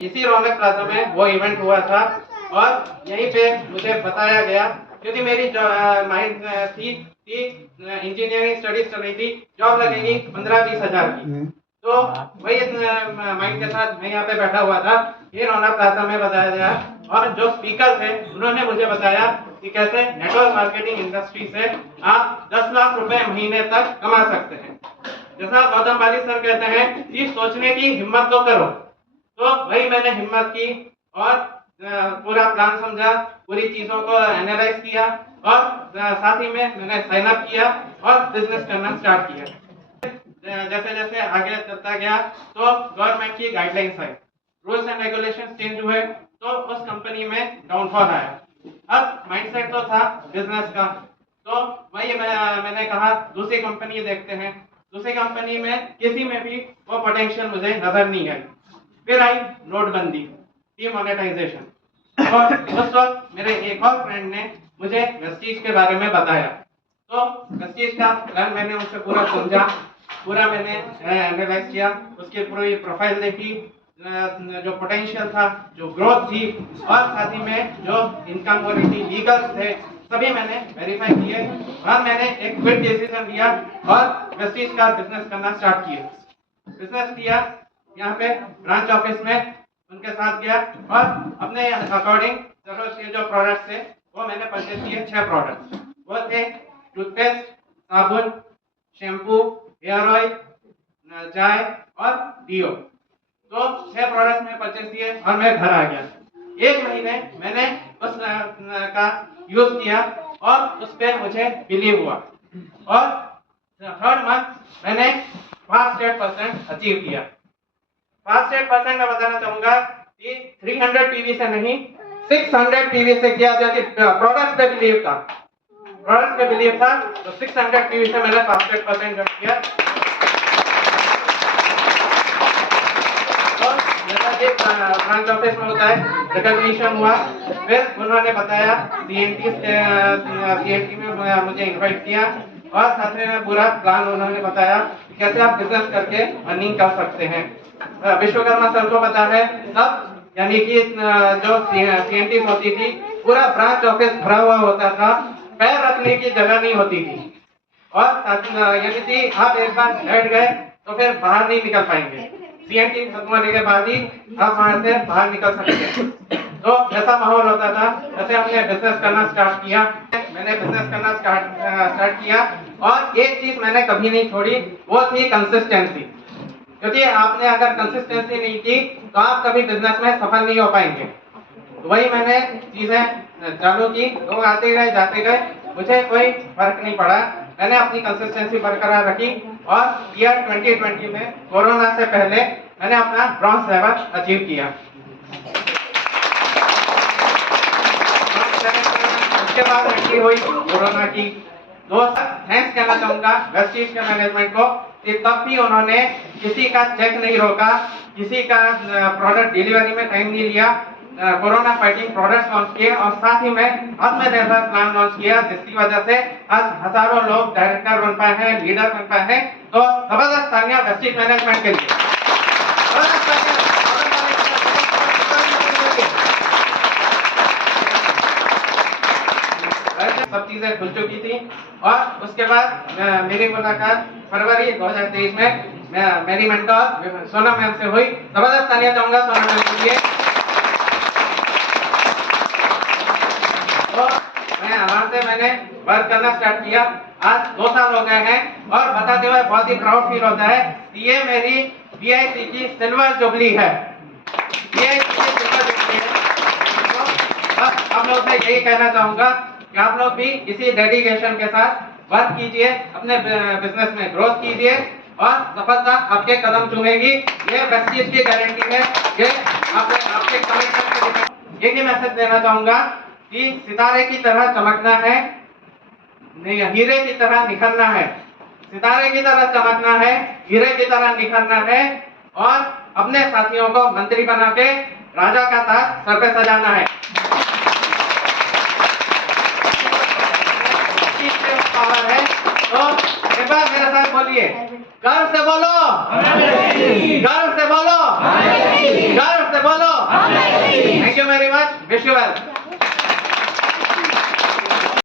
इसी रौनक प्लाजा में वो इवेंट हुआ था और यहीं पे मुझे बताया गया, क्योंकि मेरी माइंड थी कि इंजीनियरिंग स्टडीज चल रही थी, जॉब लगेगी 15-20 हजार की। तो वही माइंड के साथ मैं यहाँ पे बैठा हुआ था। ये रौनक प्लाजा में बताया गया और जो स्पीकर थे उन्होंने मुझे बताया कि कैसे नेटवर्क मार्केटिंग इंडस्ट्री से आप 10 लाख रुपए महीने तक कमा सकते हैं। जैसा गौतम बाली सर कहते हैं कि सोचने की हिम्मत तो करो, तो वही मैंने हिम्मत की और पूरा प्लान समझा, पूरी चीजों को एनालाइज किया और साथ ही में मैंने साइन अप किया और बिजनेस करना स्टार्ट किया। जैसे जैसे आगे चलता गया तो गवर्नमेंट की guidelines I, rules and regulations change हुए, तो उस कंपनी में डाउनफॉल आया। अब माइंडसेट तो था बिजनेस का, तो वही मैंने कहा दूसरी कंपनी देखते हैं। दूसरी कंपनी में किसी में भी वो पोटेंशियल मुझे नजर नहीं आई। फिर आई नोटबंदी, डीमोनेटाइजेशन, और उस वक्त मेरे एक और फ्रेंड ने मुझे वेस्टीज के बारे में बताया। तो वेस्टीज का प्लान मैंने उनसे पूरा समझा, पूरा मैंने एनालाइज किया, उसकी पूरी प्रोफाइल देखी, जो पोटेंशियल था, जो ग्रोथ थी और साथ ही में जो इनकम क्वालिटी लीगल्स थे, सभी मैंने वेरीफाई किए और मैंने एक क्विक डिसीजन लिया और वेस्टीज का बिजनेस करना स्टार्ट किया। बिजनेस किया यहाँ पे ब्रांच ऑफिस में उनके साथ गया और अपने अकॉर्डिंग जरूरत के जो प्रोडक्ट्स थे वो मैंने परचेज किए। 6 प्रोडक्ट्स वो थे टूथपेस्ट, साबुन, शैम्पू, हेयर ऑयल, चाय और डीओ। तो 6 प्रोडक्ट्स मैं परचेज किए और मैं घर आ गया। 1 महीने मैंने उस का यूज किया और उस पर मुझे बिलीव हुआ और 3rd मंथ मैंने फास्ट 8% अचीव किया। फास्ट 8% मैं बताना चाहूंगा कि 300 पीवी से नहीं 600 पीवी से किया, क्योंकि प्रोडक्ट्स पे बिलीव था, प्रोडक्ट्स पे बिलीव था, तो 600 पीवी से मैंने फास्ट 8% किया। जैसा कि ब्रांच ऑफिस में होता है, रिकॉग्निशन हुआ, फिर उन्होंने बताया सीएनटी में मुझे इनवाइट किया और साथ में पूरा प्लान उन्होंने बताया कैसे आप बिजनेस करके अर्निंग कर सकते हैं। विश्वकर्मा सर को पता है तब, यानी कि जो सीएनटी होती थी पूरा ब्रांच ऑफिस भरा हुआ होता था, पैर रखने की जगह नहीं होती थी और यानी कि आप एक बार बैठ गए तो फिर बाहर नहीं निकल पाएंगे। सीएनटी खत्म होने के बाद ही आप वहां से बाहर निकल सकते हैं। तो ऐसा माहौल होता था। जैसे हमने बिजनेस करना स्टार्ट किया, मैंने बिजनेस करना स्टार्ट किया और एक चीज मैंने कभी नहीं छोड़ी, वो थी कंसिस्टेंसी। क्योंकि आपने अगर कंसिस्टेंसी नहीं की तो आप कभी बिजनेस में सफल नहीं हो पाएंगे। तो वही मैंने चीजें चालू की, लोग आते गए जाते गए, मुझे कोई फर्क नहीं पड़ा, मैंने अपनी कंसिस्टेंसी बरकरार रखी और ईयर 2020 में कोरोना से पहले मैंने अपना ब्रॉन्ज लेवल अचीव किया। उसके बाद एंट्री हुई कोरोना की। थैंक्स कहना चाहूंगा वेस्टीज के मैनेजमेंट को कि तब भी उन्होंने किसी का चेक नहीं रोका, किसी का प्रोडक्ट डिलीवरी में टाइम नहीं लिया, कोरोना फाइटिंग प्रोडक्ट्स लॉन्च किए और साथ ही में आत्मनिर्भर प्लान लॉन्च किया, जिसकी वजह से आज हजारों लोग डायरेक्टर बन पाए हैं, लीडर बन पाए हैं। तो जबरदस्त तालियां वेस्टीज मैनेजमेंट के लिए। सब चीजें खुल चुकी थी और उसके बाद मेरी मुलाकात फरवरी 2023 में मेरी मेंटोर सोनम मैम से हुई। जबरदस्त तालियां चाहूंगा सोनम मैम के लिए। तो वहां से मैंने वर्क करना स्टार्ट किया। आज 2 साल हो गए हैं और बताते हुए बहुत ही प्राउड फील होता है कि ये मेरी बीआईसी की सिल्वर जुबली है। बीआईसी की सिल्वर जुबली है। तो बस आप लोगों से यही कहना चाहूंगा कि आप लोग भी इसी डेडिकेशन के साथ वर्क कीजिए, अपने बिजनेस में ग्रोथ कीजिए और सफलता आपके कदम चूमेगी। ये वेस्टीज की गारंटी है। ये आपके कमिटमेंट। यही मैसेज देना चाहूंगा कि सितारे की तरह चमकना है, हीरे की तरह निखरना है। सितारे की तरह चमकना है, हीरे की तरह निखरना है और अपने साथियों को मंत्री बना के राजा का ताज सर पे सजाना है। पावर है तो एक बार मेरे साथ बोलिए, गर्व से बोलो, गर्व से बोलो, गर्व से बोलो। Thank you very much, wish you well.